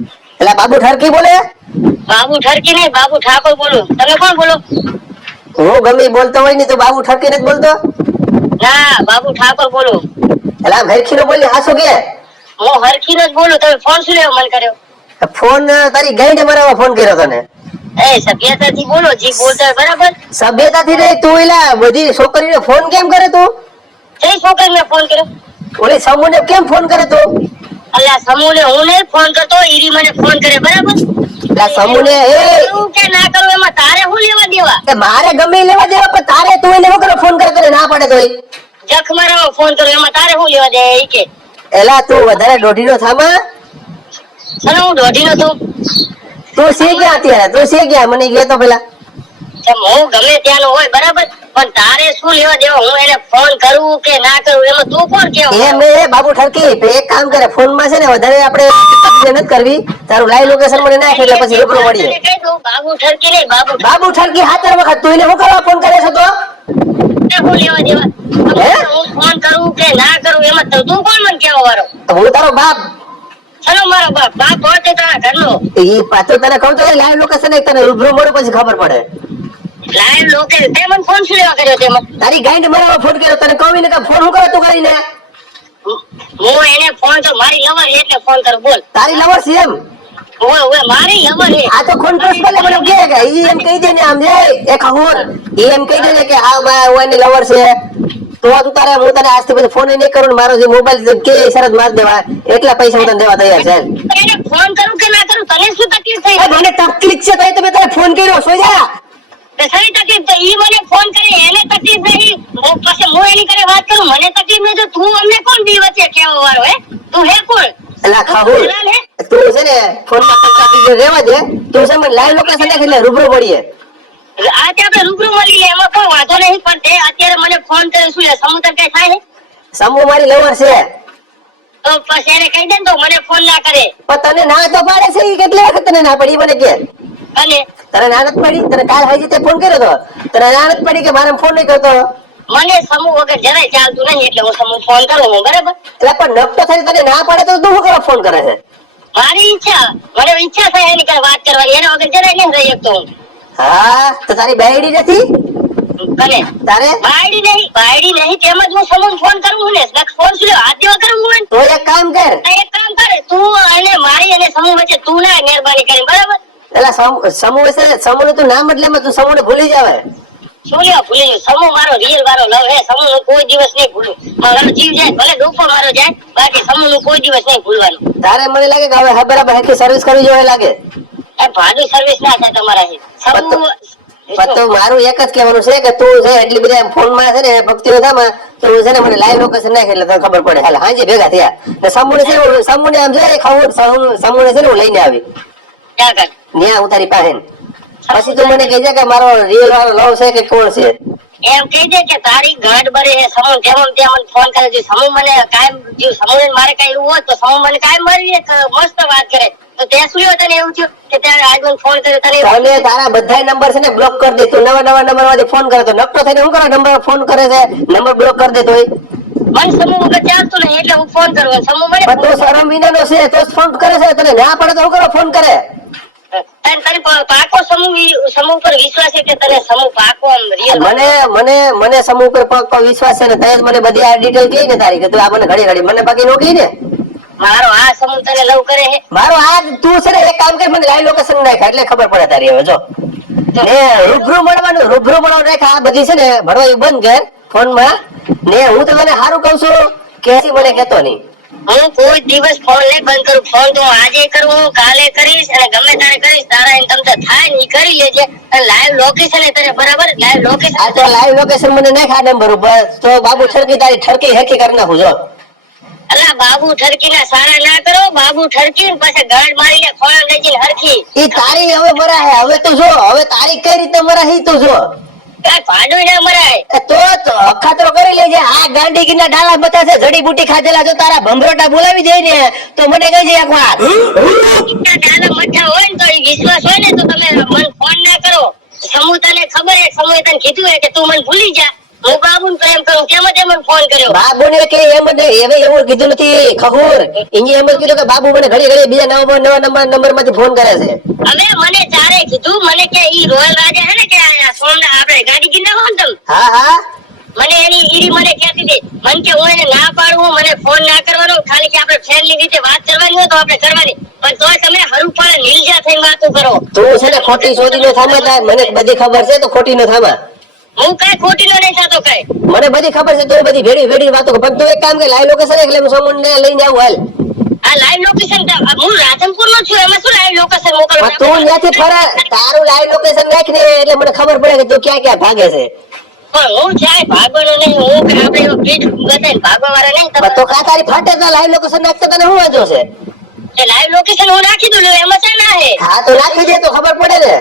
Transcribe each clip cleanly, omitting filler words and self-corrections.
એટલે બાબુ ઠરકી બોલે? બાબુ ઠરકી નહીં, બાબુ ઠાકોર બોલું. તમે કોણ બોલો? હું ગમે બોલતો હોય ને તો બાબુ ઠરકી નથી બોલતો? ના, બાબુ ઠાકોર બોલું. એટલે આમ હરખી નો બોલી હાસુ કે? હું હરખી જ બોલું. તમે ફોન શું લેવા મન કર્યો? ફોન તારી ગાંઠ મારવા ફોન કર્યો તને. એ સભ્યતાથી બોલો, જી બોલતા બરાબર. સભ્યતાથી નહીં, તું એલા બધી છોકરીને ફોન કેમ કરે તું? કઈ છોકરીને ફોન કર્યો? ઓલી સમૂહને કેમ ફોન કરે તું? અલ્યા સમૂહને હું નહીં ફોન કરતો, ઈરી મને ફોન કરે બરાબર. એટલે સમૂહને કરું કે ના કરું એમાં તારે શું લેવા દેવા? એ મારે ગમે ઈ લેવા દેવા, પણ તારે તું એને શું કરો ફોન કરે તને ના પાડે તોય? જખ મારામાં ફોન કરો એમાં તારે શું લેવા દે ઈ કે? એલા તું વધારે દોઢીનો થામા. અને હું દોઢીનો છું. તું છે ક્યાં અત્યારે? તું છે ક્યાં મને કહે તો પેલા. હું ગમે ત્યાંનો હોય બરાબર, પણ તારે શું લેવા દેવા હું એને ફોન કરું કે ના કરું એમાં તું કોણ કેવા? એમ એ બાબુ ઠરકી એક કામ કરે, ફોન માં છે ને વધારે આપણે નથી કરવી. તારું લાઈવ લોકેશન મને નાખ એટલે પછી રૂબરૂ મળીએ. કહી દઉં બાબુ ઠરકી નહીં, બાબુ ઠરકી 7 વખત તું એને શું કરવા ફોન કરે છે તો? શું લેવા દેવા? હું ફોન કરું કે ના કરું એમાં તું કોણ મને કેવા વાળો? હું તારો બાપ. ચલો મારો બાપ હોય તો તારા ઘરનો. ઈ પાછું તને કહું તો લાઈવ લોકેશન એક તને રૂબરૂ મળું પછી ખબર પડે. લાઈવ લોકેશન તે મને ફોન શું લેવા કર્યો તેમાં? તારી ગાંઠ મારવા ફોન કર્યો તને કહું ને કે ફોન શું કરે તું કરીને? હું એને ફોન તો મારી લવર એટલે ફોન કરું બોલ. તારી લવર છે એમ? ઓય મારી લવર હે. આ તો કોન્ફરન્સ પર મને કહે કે ઈ એમ કહી દે ને આમ જે એક હોર ઈ એમ કહી દે ને કે હા ભાઈ ઓની લવર છે તો તું તારે હું તને આજથી પછી ફોન નહીં કરું ને મારો જે મોબાઈલ કે શરત માર દેવા એટલા પૈસા હું તને દેવા તૈયાર છે. એને ફોન કરું કે ના કરું તને શું તકલીફ થઈ? મને તકલીફ છે તો તમે તારે ફોન કર્યો સોજા. તે સહી તકલીફ તો ઈ મને ફોન કરે એને તકલીફ નહીં. પછી હું એની કરે વાત કરું મને તકલીફ નહીં તો તું અમને કોણ દી વચ્ચે કેવા વાળો હે? તું હે કોણ? એલા ખાહુર તું છે ને ફોન માં તકલીફ રહેવા દે. તું છે મને લાઈવ લોકેશન નાખ એટલે રૂબરૂ મળીએ. આજે આપણે રૂબરૂ મળી લે એમાં કોઈ વાંધો નહીં, પણ તે અત્યારે મને ફોન કરે શું લે સમુદ્ર કઈ થાય હે? સમૂહ મારી લવર છે તો પછી એને કહી દે ને તો મને ફોન ના કરે. પણ તને ના તો પાડે છે ઈ કેટલી વખત તને ના પડી મને કે? અને તને ના નથી પડી? તને કાલ હાજી તે ફોન કર્યો તો તને ના નથી પડી કે મારે ફોન નહીં કરતો? મને સમૂહ વગર જરાય ચાલતું નહીં એટલે હું સમૂહ ફોન કરું હું બરાબર. એટલે પણ નકટો થઈ તને ના પાડે તો તું શું કરવા ફોન કરે છે? મારી ઈચ્છા મને ઈચ્છા થાય એની કરે વાત કરવાની એના વગર જરાય નહીં રહી શકતો હું. હા તો તારી બાયડી નથી? અને તારે બાયડી નહીં તેમજ હું સમૂહ ફોન કરું હું ને ફોન શું લેવા હાથ દેવા કરું હું? તો એક કામ કર, એક કામ કરે તું અને મારી અને સમૂહ વચ્ચે તું ના મહેરબાની કરી બરાબર. એટલે સમૂહ છે સમૂહ તું નામ એટલે એમાં તું સમૂહ ને ભૂલી જાવે. શું લેવા ભૂલી ગયો? સમૂહ મારો રિયલ વાળો લવ હે. સમૂહ નું કોઈ દિવસ નહીં ભૂલું. મારો જીવ જાય ભલે ડૂબો મારો જાય બાકી સમૂહ નું કોઈ દિવસ નહીં ભૂલવાનું. તારે મને લાગે કે હવે બરાબર હરખી સર્વિસ કરવી જોઈએ લાગે. એ ભાડું સર્વિસ ના થાય તમારા સમૂહ. પણ તો મારું એક જ કહેવાનું છે કે તું છે એટલી બધા ફોન માં છે ને ભક્તિ નો થામાં તો છે ને મને લાઈવ લોકેશન નાખે એટલે તને ખબર પડે. હાલ હાજે ભેગા થયા ને સમૂહ ને છે ને સમૂહ ને આમ છે ખાવું સમૂહ ને છે ને હું લઈને આવી ક્યાં કર ન્યા હું તારી પાસે. પછી તું મને કહેજે કે મારો રિયલ વાળો લવ છે કે કોણ છે. એમ કહી દે કે તારી ગાંઠ ભરે હે સમૂહ તેમ મને ફોન કરે છે. સમૂહ મને કાયમ જો સમૂહ મારે કઈ એવું હોય તો સમૂહ મને કાયમ મારી એક મસ્ત વાત કરે તો ત્યાં શું તને એવું થયું કે ત્યારે આજ મને ફોન કર્યો તને તારા બધા નંબર છે ને બ્લોક કરી દે. તું નવા નવા નંબર માંથી ફોન કરે તો નકટો થઈને શું કરે નંબર ફોન કરે છે નંબર બ્લોક કરી દે તોય મને સમૂહ વગર ચાલતું નહીં એટલે હું ફોન કરું સમૂહ મને તો શરમ વિનાનો છે તો ફોન કરે છે. તને ના પડે તો શું કરો ફોન કરે? તને પાકો સમૂહ પર વિશ્વાસ છે કે તને સમૂહ પાકો આમ રિયલ મને સમૂહ પર પાકો વિશ્વાસ છે ને તય મને બધી આ ડિટેલ કહી ને તારી કે તું આ મને ઘડી ઘડી મને બાકી નો કહી ને. મારો આ સમૂહ તને લવ કરે હે? મારો આ તું છે ને એક કામ કર મને લાઈવ લોકેશન નાખ એટલે ખબર પડે તારી. હવે જો ને રૂબરૂ મળવાનું રાખ. આ બધી છે ને ભણવા બંધ કર ફોન માં ને હું તો તને સારું કહું છું કે મને કહેતો નહીં. હું કોઈ દિવસ ફોન નહીં બંધ કરું. ફોન તો આજે કરું કાલે કરીશ અને ગમે ત્યારે કરીશ. તારા એમ તમ થાય ને ઈ કરી લેજે. અને લાઈવ લોકેશન એ તને બરાબર લાઈવ લોકેશન આ તો લાઈવ લોકેશન મને નાખ આ નંબર ઉપર તો બાબુ ઠરકી તારી ઠરકી હેકી કરી નાખું જો. અલા બાબુ ઠરકી ના સારા ના કરો. બાબુ ઠરકી પછી ગાંઠ મારીને ખોળા લઈ જઈને હરખી ઈ તારી હવે મરાય. હવે તો જો હવે તારી કઈ રીતે મરાય ઈ તો જો. ભાડું ના મરાય તો અખાતરો કરી લેજે. આ ગાંડી ના ડાલા બતાશે જડીબુટી ખાધેલા જો તારા ભમરોટા બોલાવી જાય ને તો મને કહેજે એક વાર. દાદા મઠા હોય ને તો વિશ્વાસ હોય ને તો તમે મને ફોન ના કરો. સમૂહ તને ખબર હે સમૂહ તને કીધું હે કે તું મને ભૂલી જા. હું બાબુ પ્રેમ કરું તેમ જ મને ફોન કર્યો. બાબુને કે એમ જ નહીં, હવે એવું કીધું નથી ખબર, એને એમ જ કીધું કે બાબુ મને ઘડી ઘડી બીજા નવા નંબર માંથી ફોન કરે છે. હવે મને ચારે કીધું, મને કે ઈ રોયલ રાજા હે ને કે આ સોના આપણે ગાડી કિન્ના હો ને તમે, હા હા મને એની ઈરી મને કહેતી હતી, મને કે હું એને ના પાડું, મને ફોન ના કરવાનો, ખાલી કે આપણે ફ્રેન્ડલી રીતે વાત કરવાની હોય તો આપણે કરવાની, પણ તોય તમે હરુફાળે નીલજા થઈને વાતો કરો. તું છે ને ખોટી શોધી નો થામા થાય, મને બધી ખબર છે તો ખોટી નો થામા. હું કઈ ખોટી નો નહીં થતો કઈ. મને બધી ખબર છે, તું બધી ભેડી ભેડી વાતો કર, પણ તું એક કામ કે લાઈવ લોકેશન એટલે હું સમૂહને લઈને આવું હાલ. આ લાઈવ લોકેશન હું રાધનપુર નો છું, એમાં શું લાઈવ લોકેશન પણ મોકલવાનું? તું ત્યાંથી ફરે, તારું લાઈવ લોકેશન નાખ ને એટલે મને ખબર પડે કે તું ક્યાં ક્યાં ભાગે છે. પણ હું જાય ભાગવાનો નહીં, હું કે આપણે એવો પીઠ બતાવીને ભાગવા વાળા નહીં. પણ તો કા તારી ફાટે તો લાઈવ લોકેશન નાખતા તને શું વાંધો છે? એ લાઈવ લોકેશન હું નાખી દઉં, એમાં છે ના હે. હા તો નાખી દે તો ખબર પડે ને.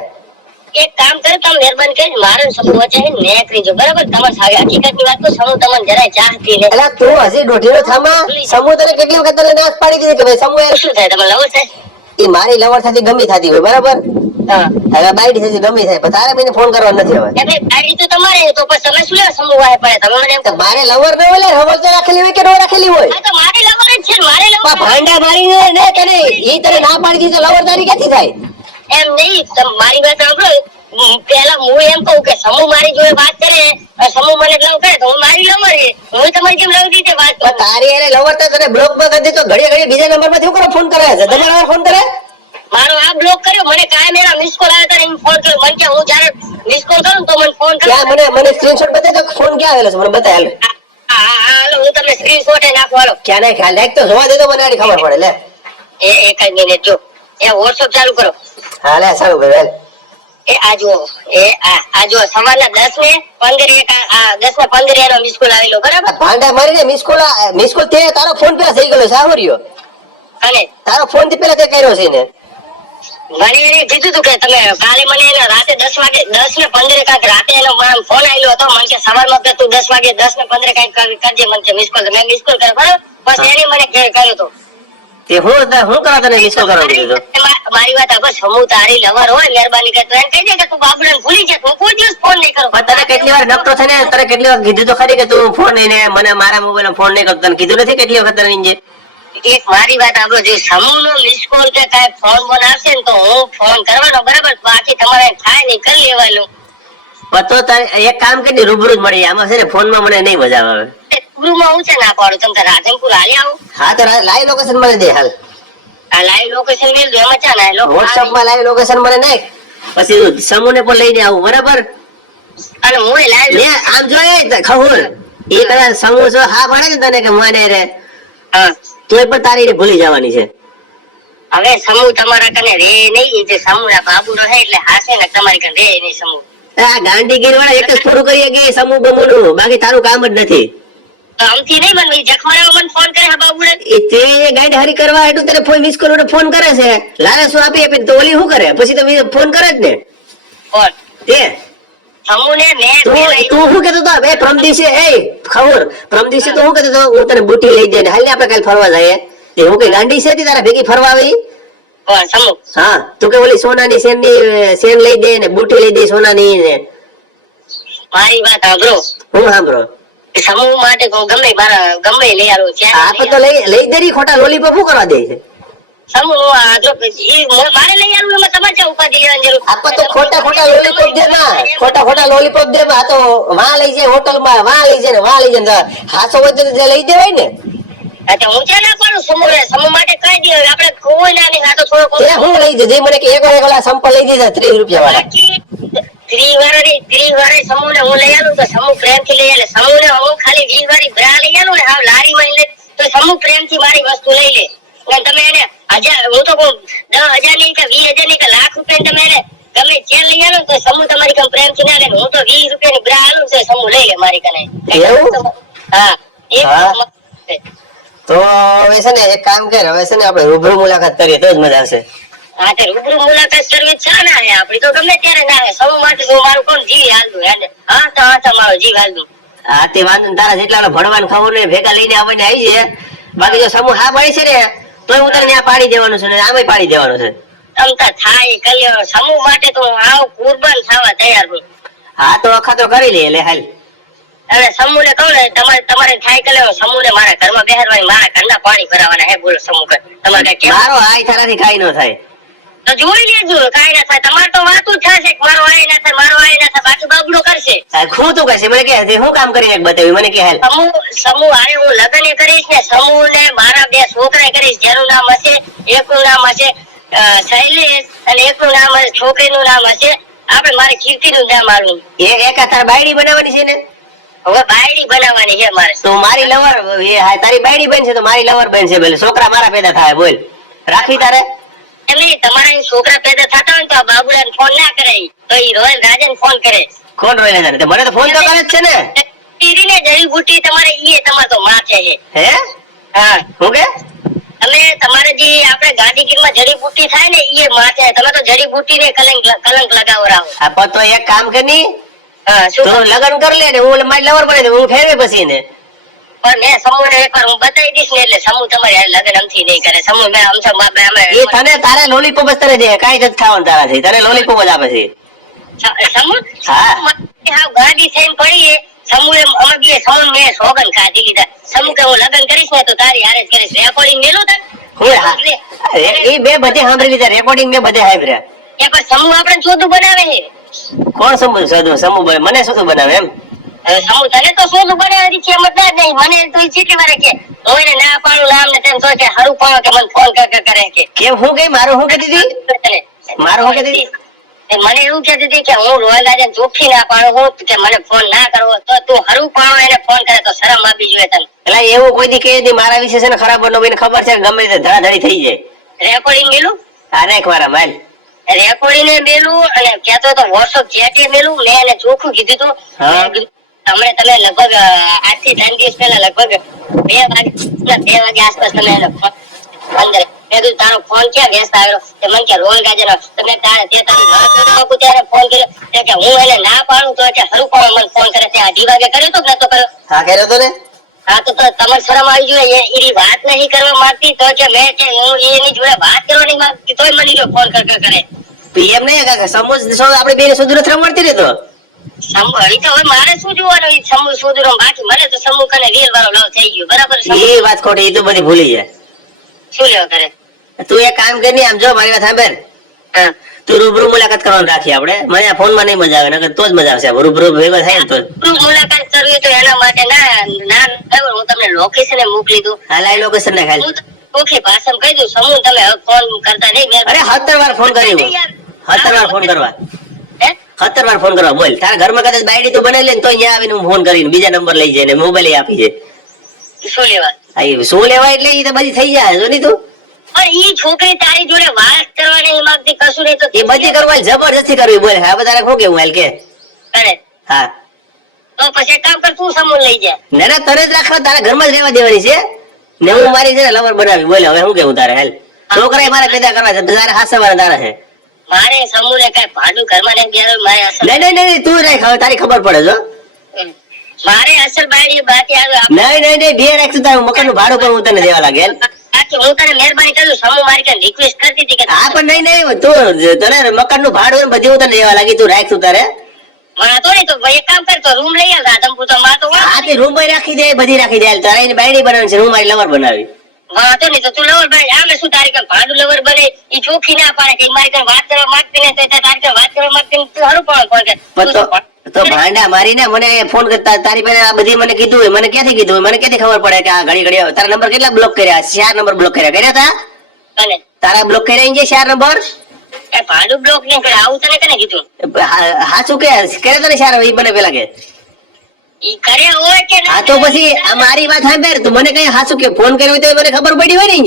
એક કામ કરો, તમે મહેરબાની કરીને મારો સમૂહ વચ્ચે હે ને નેકળી જો, બરાબર? તમારે સારી હકીકતની વાત તો સમૂહ તમને જરાય ચાહતી નહીં. એટલે તું હજી દોઢીનો થામા, સમૂહ તને કેટલી વખત તને નાશ પાડી દીધી કે ભાઈ સમૂહ યાર શું થાય, તમે લવો છે? એ મારી લવર થતી ગમી થતી હોય, બરાબર? હા, હવે બાઈડ થતી ગમી થાય, પણ તારે મને ફોન કરવાનો નથી હવે. એટલે ગાડી તો તમારે, તો પછી તમે શું લેવા સમૂહ વાહે પડે? તમે મને એમ તો કહો. મારે લવર ન હોય, હવલ તો રાખેલી હોય કે ન રાખેલી હોય? આ તો મારી લવર જ છે ને, મારે પણ લવર ભાંડા મારીને ને તને ઈ તને ના પાડી દીધી તો લવર તારી ક્યાંથી થાય? એમ નહીં, તમે મારી વાત સાંભળો. પહેલા હું એમ કહું કે સમૂહ મારી જોડે વાત કરે, સમૂહ મને લવ કરે તો હું મારી લવર હે, હું તમારી જેમ લવ રીતે વાત પણ કરું. તારી એને લવર તો તને બ્લોક માં કરી દીધો, ઘડીએ ઘડીએ બીજા નંબર માંથી શું કરો ફોન કરે છે? તમારા ફોન કરે? મારો આ બ્લોક કર્યો, મને કાયમ એના મિસ કોલ આવ્યા હતા ને એમ ફોન કર્યો, મને કે હું જ્યારે મિસ કોલ કરું તો મને ફોન કરો. ક્યાં મને સ્ક્રીનશોટ બતાવી દો, ફોન ક્યાં આવેલો છે મને બતાય હાલ. હાલો હું તમને સ્ક્રીનશોટ એ નાખું, હાલો. ક્યાં નહીં ખ્યાલ રાખ તો જોવા દે તો મને આની ખબર પડે લે. એક જ મિનિટ જો, એ વોટ્સઅપ ચાલુ કરો. હા લે સારું ભાઈ હાલ. એ આ જુઓ, આ જુઓ, સવારના 10:15 આ 10:15 એનો મિસ કોલ આવેલો, બરાબર? ભાંડા મારીને મિસ કોલ તે તારો ફોન પેલા થઈ ગયો છે સાવરિયો. અને તારો ફોન થી પેલા તે કર્યો છે ને. મને એને કીધું તું કે તમે કાલે મને એને રાતે 10:15 કાંઈક રાતે એનો ફોન આવેલો હતો, મને કે સવારમાં કે તું 10:15 કાંઈક કરજે, મને કે મિસ કોલ. મેં મિસ કોલ કર્યો, બરાબર? બસ એને મને કર્યો તો. તે હું કરવા તને મિસ કોલ કરવાનો કીધું? મારી વાત હવે સમૂહ તારી લવર હોય, મહેરબાની કરી તો એને કહી દે કે તું બાબુડાને ભૂલી જા, હું કોઈ દિવસ ફોન નહીં કરું. પણ તને કેટલી વાર નકટો છે ને, તને કેટલી વાર કીધું તો ખરી કે તું ફોન લઈને મને મારા મોબાઈલ ફોન નહીં કરતો, તને કીધું નથી કેટલી વખત તને ઇંજે? એક મારી વાત આપણો જે સમૂહ નો મિસ કોલ કે કાંઈ ફોન બોન આવશે ને તો હું ફોન કરવાનો, બરાબર? બાકી તમારે થાય નહીં, કરી લેવાનું. પણ તો તારે એક કામ કરી રૂબરૂ જ મળી, આમાં છે ને ફોન માં મને નહીં મજા આવે. ગુરુમાં હું છે ના પાડું, તમે રાધનપુર હાલી આવો. હા તો લાઈવ લોકેશન મને દે હાલ. આ લાઈવ લોકેશન મેલ દો, એમાં ચા ના વોટ્સઅપ માં લાઈવ લોકેશન મને નાખ, પછી સમૂહ ને પણ લઈને આવું, બરાબર? અને હું લાઈવ લે આમ જોઈએ ખબર એ કદાચ સમૂહ જો હા ભણે ને તને કે મને રે તોય પણ તારી ભૂલી જવાની છે. હવે સમૂહ તમારા કને રે નહીં, જે સમૂહ ના બાબુ રહે એટલે હાસે ને તમારી કને રે નહીં સમૂહ. આ ગાંધીગીર વાળા એક જ થોડું કરીએ કે સમૂહ બમૂહનું, બાકી તારું કામ જ નથી. તો આમથી નહીં મને જખમારાઓ મને ફોન કરે હા બાબુ એ તે ગાઈડ હારી કરવા એટલું તને ફોન મિસ કરો ફોન કરે છે, લારે શું આપી તો ઓલી શું કરે પછી તો ફોન કરે જ ને. કોણ તે સમૂહ ને મેં તું શું કેતો તો બે પ્રમ દિવસે ખબર પ્રમ દિવસે તો શું કેતો તો હું તને બુટી લઈ દે ને હાલ ને આપણે કાલે ફરવા જઈએ, એ હું કઈ ગાંડી છે તારા ભેગી ફરવા આવી? કોણ સમૂહ? હા તું કે ઓલી સોનાની સેન લઈ દે ને બુટી લઈ દે સોનાની ને. મારી વાત સાંભળો. હું સાંભળો. સમૂહ માટે તો ગમે લઈ આવું છે. આપણે તો લઈ દેરી ખોટા લોલીપોપ શું કરવા દે છે? સમૂહ મારે લઈ આવું એમાં તમારે ક્યાં ઉપાધિ લેવાની જરૂર? આપણે તો ખોટા લોલીપોપ દે ના, ખોટા લોલીપોપ દે આ તો વાં લઈ જાય હોટલમાં, વાં લઈ જાય ને હાસો હોય તો લઈ દેવાય ને. અચ્છા હું ક્યાં ના પાડું સમૂહ માટે કહી દે, આપણે કોઈ ના નહીં, આ તો થોડો એ હું લઈ દે મને કે એક ઓલા સંપલ લઈ દીધા 30 રૂપિયા વાળા. 30 વાળા સમૂહ ને હું લઈ આવું તો સમૂહ પ્રેમથી લઈ આલે. સમૂહ ને હું ખાલી 20 વાળી બ્રા લઈ આવું ને હાવ લારી માં લઈ તો સમૂહ પ્રેમથી મારી વસ્તુ લઈ લે. અને તમે એને 1000 હું તો કહું 10,000 ની કે 20,000 ની કે લાખ રૂપિયા તમે એને ગમે ચેન લઈ આલો તો સમૂહ તમારી કમ પ્રેમથી ના લે. હું તો 20 રૂપિયાની બ્રા આલું તો સમૂહ લઈ લે મારી કને. એવું? હા તો હવે છે ને એક કામ કર, હવે છે ને આપણે રૂબરૂ મુલાકાત કરીએ તો જ મજા આવશે. હા તે રૂબરૂ મુલાકાત કરવી છે ના હે આપડી તો ગમે ત્યારે ના હે. સમૂહ માટે તો મારું કોણ જીવ હાલતું હેને? હા તો મારો જીવ હાલતું. હા તે વાંધો તારા જેટલા ભણવાનું ખબર ને ભેગા લઈને આવવાને આવી છે, બાકી જો સમૂહ હા પાડી છે ને તોય હું તને ત્યાં પાડી દેવાનું છે ને આમે પાડી દેવાનું છે. તમતા થાય કલ્યો સમૂહ માટે તો આવ કુરબાન થવા તૈયાર છું. હા તો અખાતરો કરી લે એટલે હાલ. અને સમૂહને કહું ને તમારે થાય કે લેવો સમૂહને મારા ઘરમાં બેહારવાની, મારા ઘરના પાણી ભરાવાના હે. બોલો સમૂહ કર તમારે કઈ કેવું? મારો આય તારાથી કાઈ ન થાય. તો જોઈ લેજો કાઈ ના થાય. તમારે તો વાતું જ થશે કે મારો આય ના થાય, મારો આય ના થાય, બાકી બાબડો કરશે. હું તું કહેશે મને કે હું કામ કરીને એક બતાવ્યું મને કે હાલ. સમૂહ આરે હું લગ્ન કરીશ ને સમૂહ ને મારા 2 છોકરા કરીશ. જેનું નામ હશે, એકનું નામ હશે શૈલેષ અને એકનું નામ હશે, છોકરીનું નામ હશે આપણે મારે કીર્તિનું નામ આલું. એક તાર બાયડી બનાવવાની છે ને? હવે બાયડી બનાવવાની છે મારે. તો મારી લવર તારી બાયડી બન છે તો મારી લવર બન છે. બોલે છોકરા મારા પેદા થાય. બોલ રાખી તારે એમ નહીં, તમારા છોકરા પેદા થતા હોય ને તો આ બાબુલાને ફોન ના કરે, તો ઈ રોયલ રાજાને ફોન કરે. કોણ રોય ને? મને તો ફોન તો કરે જ છે ને. ઈરીને જડીબુટી તમારે ઈએ તમારે તો માથે છે. હે હા હું કે તમે તમારે જે આપણે ગાંધીગીરમાં જડીબુટી થાય ને ઈએ માથે. તમે તો જડીબુટી ને કલંક લગાવરાવો. આ પતો એક કામ કરની હા શું તું લગન કર લે ને હું મારી લવર બને હું ફેરવે પછી ને. પણ મેં સમૂહને એકવાર હું બતાવી દઈશ ને એટલે સમૂહ તમારે લગન અમથી નહીં કરે. સમૂહ મેં એ તને તારે લોલીપોપ જ તને દે કાઈ જ ખાવાનું તારાથી તને લોલીપોપ જ આપે છે. સમૂહ હા ગાડી થઈને પડીએ સમૂહે અમે બે સોન મેં સોગન ખાધી લીધા. સમૂહ કે હું લગન કરીશ ને તો તારી હારે જ કરીશ. રેકોર્ડિંગ મેલું તાર એ બે બધે સાંભળી લીધા રેકોર્ડિંગ મેં બધે સાંભળ્યા. એ પણ સમૂહ આપણે ચોથું બનાવે છે. કોણ સમૂહ મને શું બનાવે એમ? સમૂહ તને તો સોનું બનાવવાની છે મતલબ નહીં. મને તો ચીટી વાળે કે હું એને ના પાડું નામ ને તેમ તો કે હારું પાડો કે મને ફોન કરે કે કેમ હું કઈ મારું હું કહેતી હતી મારું હું કહેતી હતી મને એવું કહેતી હતી કે હું રોયલ રાજા ચોખ્ખી ના પાડું હું કે મને ફોન ના કરવો તો તું હારું પાડો એને ફોન કરે તો શરમ આપી જોઈએ તને. એટલે એવું કોઈ દી કહે નહીં મારા વિશે છે ને ખરાબ બનો ખબર છે ગમે તે ધડાધડી થઈ જાય. રેકોર્ડિંગ મેલું હા નાખ મારા માલ રેકોર્ડિંગ ને મેલું અને કહેતો તો વોટ્સઅપ ચેટ મેલું. મેં એને ચોખ્ખું કીધું તું હમણાં તમે લગભગ 8 થી 3 દિવસ પહેલા લગભગ 2 વાગે આસપાસ તમે એને અંદર મેં કીધું તારો ફોન ક્યાં વ્યસ્ત આવ્યો? મને કે રોલ ગાજર તમે ત્યારે ફોન કર્યો કે હું એને ના પાડું તો કે હરું પણ મને ફોન કરે. ત્યાં 2:30 વાગે કર્યો તો કે નતો કર્યો? હા કર્યો તો ને. હા તો તમારે શરમ આવી જોઈએ. એની વાત નહીં કરવા માંગતી તો કે મેં કે હું એની જોડે વાત કરવા નહીં માંગતી તોય મને ફોન કરે. એમ નહીં સમજ આપણે બે સુધરો થવા મળતી ને તો સમૂહ તો હવે મારે શું જોવાનું? સમૂહ સુધરો બાકી મને તો સમૂહ કને રીલ વાળો લવ થઈ ગયો. બરાબર એ વાત ખોટી એ તો બધી ભૂલી જાય. શું લેવા કરે? તું એક કામ કરી આમ જો મારી વાત સાંભળ. હા તું રૂબરૂ મુલાકાત કરવાનું રાખી આપણે. મને આ ફોન માં નહીં મજા આવે નકર તો જ મજા આવશે. રૂબરૂ ભેગા થાય ને તો મુલાકાત કરવી તો એના માટે ના હું તમને લોકેશન મોકલી દઉં. હા લાઈ લોકેશન ને ખાલી ઓકે ભાષણ કહી દઉં સમૂહ તમે હવે ફોન કરતા નહીં. અરે 17 વાર ફોન કર્યો 17 વાર ફોન કરવા 17 વાર ફોન કરવા. બોલ તારા ઘરમાં કદાચ બાયડી તો બનાવી લે ને તો અહીંયા આવીને હું ફોન કરીને બીજા નંબર લઈ જાય ને મોબાઈલ આપી છે. શું લેવા? શું લેવા એટલે એ તો બધી થઈ જાય જો નહીં તું. પણ ઈ છોકરી તારી જોડે વાત કરવાની માંગતી કશું નહીં તો એ બધી કરવાની જબરજસ્તી કરવી. બોલ હા બધા શું કેવું હાલ કે કરે હા તો પછી કામ કર તું સમૂહ લઈ જાય. ના ના તરત રાખવા તારા ઘરમાં જ રહેવા દેવાની છે ને હું મારી છે ને લવર બનાવી. બોલે હવે શું કેવું તારે હાલ છોકરા મારે પેદા કરવા છે તારે હાસવાના તારા છે. મારે સમૂહ ને કઈ ભાડું ઘરમાં નહીં બેહાડવું. મારે નહીં તું રાખ હવે તારી ખબર પડે જો. મારે અસલ બાયડી બાકી આવે નહીં બે રાખશું તારું મકાન નું ભાડું પણ હું તને દેવા લાગે. હું તને મહેરબાની કરું સમૂહ મારી કઈ રિક્વેસ્ટ કરતી હતી કે હા પણ નહીં તું તને મકાન નું ભાડું બધી હું તને દેવા લાગી. તું રાખશું તારે વાતો નહીં તો એક કામ કર તો રૂમ લઈ આવ રાધનપુર તો માં તો હા તે રૂમ રાખી દે બધી રાખી દે. તારે એની બાયડી બનાવવાની છે હું મારી લવર બનાવી. વાતો નહીં તો તું લવર ભાઈ આમે શું તારી કઈ ભાડું લવર બને ઈ ચોખ્ખી ના પાડે કે મારી કઈ વાત કરવા માંગતી ને તો તારી કઈ વાત કરવા માંગતી તું હારું પણ તો ભાંડા મારીને મને ફોન કરતા તારી પહેલા બધી મને કીધું હોય. મને ક્યાંથી કીધું હોય? મને ક્યાંથી ખબર પડે કે આ ઘડી તારા નંબર કેટલા બ્લોક કર્યા? 4 નંબર બ્લોક કર્યા હતા તારા બ્લોક કર્યા છે 4 નંબર. એ ભાડું બ્લોક નહીં કરે આવું તને કેને કીધું? હા શું કે કર્યા તને 4 ઈ મને પેલા કે ઈ કર્યા હોય કે હા તો પછી આ મારી વાત સાંભળ. તું મને કઈ હાસુ કે ફોન કર્યો હોય તો મને ખબર પડી હોય ને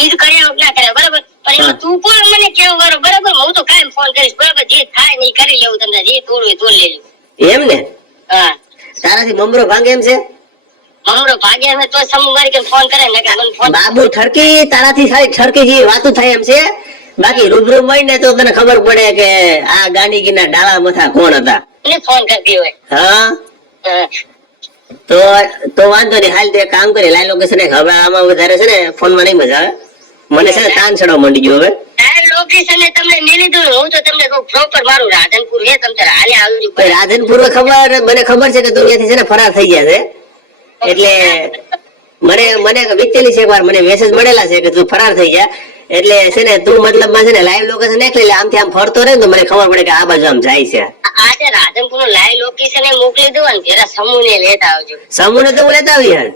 ઈ કર્યા ના કર્યા બરાબર. પણ એમાં તું કોણ મને કેવું બરાબર? હું તો કાયમ ફોન કરીશ બરાબર. જે થાય ને ઈ કરી લેવું. તમને જે તોડવું હોય તોડ લેજો. એમ ને? હા તારાથી મમરો ભાંગે એમ છે? મમરો ભાગે એમ તો સમૂહ મારી કે ફોન કરે ને કે મને ફોન બાબુ ઠરકી તારાથી સારી ઠરકી જેવી વાતો થાય એમ છે. બાકી રૂબરૂ મળીને તો તને ખબર પડે કે આ ગાંડીગીના ડાળા મથા કોણ હતા. એને ફોન કરતી હોય. હા તો વાંધો નહીં હાલ તે કામ કરે લાઈ લોકેશન. હવે આમાં વધારે છે ને ફોન માં નહીં મજા આવે. મને છે ને તાન ચડવા માંડી ગયો હવે. લોકેશન તમને નહીં લીધું ને, હું તો તમને કહું પ્રોપર મારું રાધનપુર હે, તમે તારે હાલે આવજો. ભાઈ રાધનપુર મને ખબર છે કે તું ત્યાંથી છે ને ફરાર થઈ ગયા છે, એટલે મને વિચેલી છે એકવાર, મને મેસેજ મળેલા છે કે તું ફરાર થઈ ગયા, એટલે છે ને તું મતલબ માં છે ને લાઈવ લોકેશન નાખી એટલે આમથી આમ ફરતો રહે ને તો મને ખબર પડે કે આ બાજુ આમ જાય છે. આજે રાધનપુર નું લાઈવ લોકેશન એ મોકલી દઉં ને જરા સમૂહ ને લેતા આવજો. સમૂહને તો હું લેતા આવી યાર.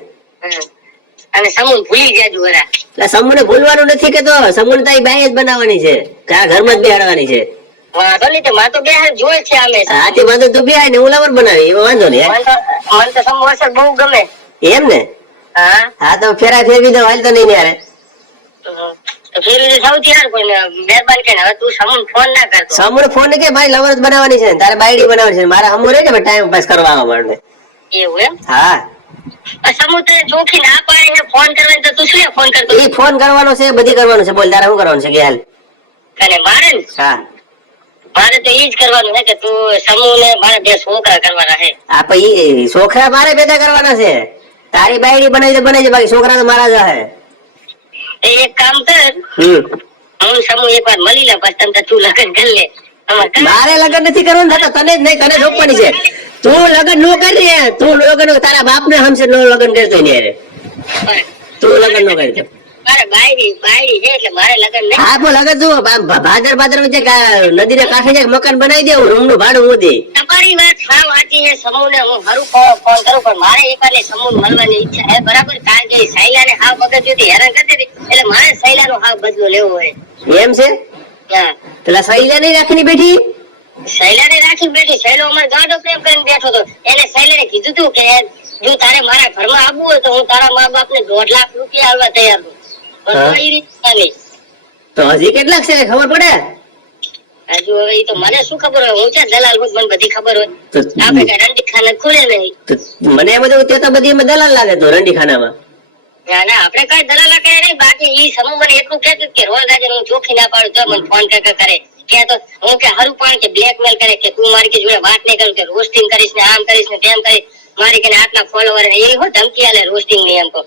અને સમૂહ ભૂલી જાજો વરા. એટલે સમૂહને ભૂલવાનું નથી કે, તો સમૂહને તારી બાઈ જ બનાવવાની છે, કા ઘરમાં જ બેહાડવાની છે. વાંધો નહીં, તો માં તો બે હાથ જોઈ છે અમે. હા તે વાંધો તું બેહાય ને હું લવર બનાવી, એવો વાંધો નહીં. મને તો સમૂહ અસર બહુ ગમે. એમ ને? હા હા તો ફેરા ફેરવી દો, હાલ તો નહીં ને યાર. તો ફેરવી સૌથી યાર કોઈ મહેરબાની કરીને હવે તું સમૂહ ફોન ના કરતો. સમૂહ ફોન ને કે ભાઈ લવર જ બનાવવાની છે, તારે બાયડી બનાવવાની છે, મારા સમૂહ રે ને ટાઈમ પાસ કરવા આવવા માટે. એવું એમ? હા સમૂહ તો ચોખ્ખી ના પાડી છે ફોન કરવાની, તો તું શું ફોન કરતો? એ ફોન કરવાનો છે, બધી કરવાનું છે, બોલ તારે શું કરવાનું છે કે હાલ. અને મારે ને હા મારે તો ઈ જ કરવાનું છે કે તું સમૂહ ને મારે બે છોકરા કરવાના છે. આ પછી છોકરા મારે પેદા કરવાના છે, તારી બાયડી બનાવી દે બાકી છોકરા તો મારા જ હે. એ એક કામ કર, હું સમૂહ એકવાર મળી લે પછી તને તું લગ્ન કરી લે. મારે લગ્ન નથી કરવાનું થતો, તને જ નહીં, તને રોકવાની છે. તું લગ્ન નો કરી રે, તું લગ્ન તારા બાપ ને હમશે નો લગ્ન કરતો નહીં રે, તું લગ્ન નો કરી દે. મારે બાયડી છે એટલે મારે લગ્ન નહીં. હા પણ લગન તું ભાદર વચ્ચે નદી ના કાંઠે જાય મકાન બનાવી દેવું, રૂમ નું ભાડું હું દે. તમારી વાત સાવ સાચી છે. સમૂહ ને હું હરું ફોન કરું પણ મારે એકવાર સમૂહ મળવાની ઈચ્છા છે, બરાબર? કારણ કે સૈલા ને હાવ બગડ જોતી હેરાન કરતી હતી, એટલે મારે સૈલા નો હાવ બદલો લેવો હોય. એમ છે? હા પેલા સૈલા નહીં રાખીને બેઠી? સૈલા ને રાખી બેઠી. સૈલો અમારે ગાડો પ્રેમ કરીને બેઠો હતો. એને સૈલા ને કીધું તું કે જો તારે મારા ઘરમાં આવવું હોય તો હું તારા મા બાપ ને 2.5 લાખ રૂપિયા આલવા તૈયાર છું. પણ એ રીત નહીં. તો હજી કેટલાક છે ખબર પડે? હજુ હવે ઈ તો મને શું ખબર હોય, હું ક્યાં દલાલ હું, મને બધી ખબર હોય. તો આપણે કઈ રંડી ખાને ખુલે નહીં. તો મને એમ હતું તે તો બધી એમાં દલાલ લાગે તો રંડી ખાનામાં. ના ના આપણે કઈ દલાલા કરે નહીં. બાકી ઈ સમૂહ મને એટલું કહેતું કે રોજ આજે હું ચોખ્ખી ના પાડું તો મને ફોન કરે કે તો હું કે હારું પણ કે બ્લેકમેલ કરે કે તું મારી કે જોડે વાત નહીં કરું કે રોસ્ટિંગ કરીશ ને આમ કરીશ ને તેમ કરીશ, મારી કે આટલા ફોલોવર એ હો ધમકી આલે રોસ્ટિંગ ની. એમ તો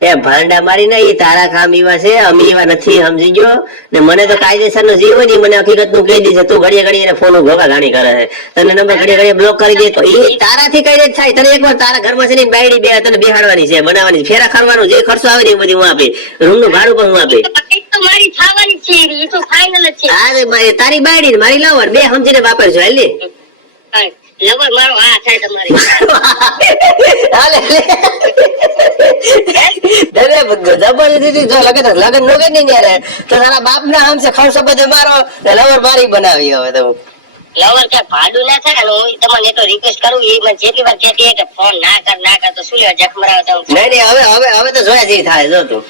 એ ભાંડા મારી ના, એ તારા કામ એવા છે, અમે એવા નથી, સમજી ગયો ને? મને તો કાયદેસર નો જીવ હોય ને મને હકીકત નું કહી દેશે. તું ઘડીએ ઘડીએ એને ફોન ઘોઘા ઘાણી કરે છે, તને નંબર ઘડીએ ઘડીએ બ્લોક કરી દે, તો એ તારાથી કઈ રીતે થાય? તને એકવાર તારા ઘરમાં છે ને બાયડી બે તને બેહાડવાની છે, બનાવવાની છે, ફેરા ખરવાનું જે ખર્ચો આવે ને એ બધી હું આપી, રૂમ નું ભાડું પણ હું આપી. તો મારી થવાની છે, એ તો ફાઇનલ જ છે. હા તારી બાયડી ને મારી લવર બે સમજીને વાપરજો. હાલ ને લવર મારો હા થાય તમારી. હાલે જબરદસ્તી જો લગન નો કરી ને તો તારા બાપ ના હમસે ખર્ચો બધો મારો, લવર મારી બનાવી. હવે તો લવર ક્યાં ભાડું ના થાય ને, હું તમને એટલો રિક્વેસ્ટ કરું, એ મને જેટલી વાર કહેતી કે ફોન ના કર તો શું લેવા જખ મરાવતો. નહીં હવે તો જોયા જેવી થાય. જો તું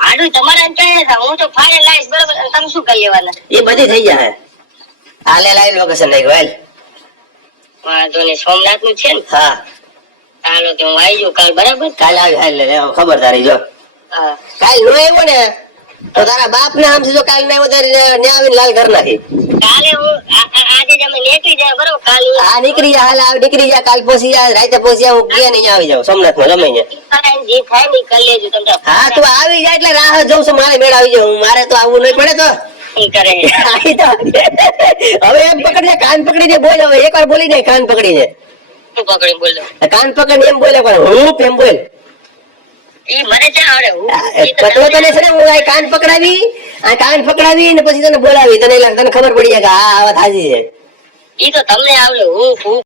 ભાડું તમારે એમ કહે છે, હું તો ફાઇનલ લાઈશ, બરોબર? તમે શું કરી લેવાના? એ બધી થઈ જાય. હાલે લાઈવ લોકેશન નાખ ભાઈ. વાંધો નહીં, સોમનાથ નું છે ને? હા હાલો તો હું આવી જાઉં કાલ, બરાબર? કાલે આવી હાલ ખબર તારી. જો હા કાલ નો આવ્યો ને તો તારા બાપ ને આમ જો કાલ ના આવ્યો ત્યારે આવીને લાલ ઘર નાખી. કાલે હું આજે જ અમે નીકળી જાય, બરોબર? કાલ હા નીકળી જા, હાલ નીકળી જા, કાલ પહોંચી જા, રાતે પહોંચી જા, હું ગયા નહીં આવી જાઉં સોમનાથ માં ગમે ત્યાં. જે થાય ને કરી લેજો તમે. હા તું આવી જાય એટલે રાહ જોઉં છું, મારે મેળ આવી જાઉં, મારે તો આવવું નહીં પડે. તો શું કરે? હવે એમ પકડીને કાન પકડીને બોલ, હવે એકવાર બોલી દે કાન પકડીને. શું પકડી બોલો? કાન પકડીને એમ બોલે પણ હું એમ બોલ. ઈ મને ક્યાં આવડે? પકડો તને છે ને, હું આ કાન પકડાવી ને પછી તને બોલાવી, તને ખબર પડી જાય કે આ વાત હાજી છે. ઈ તો તમને આવડે. હું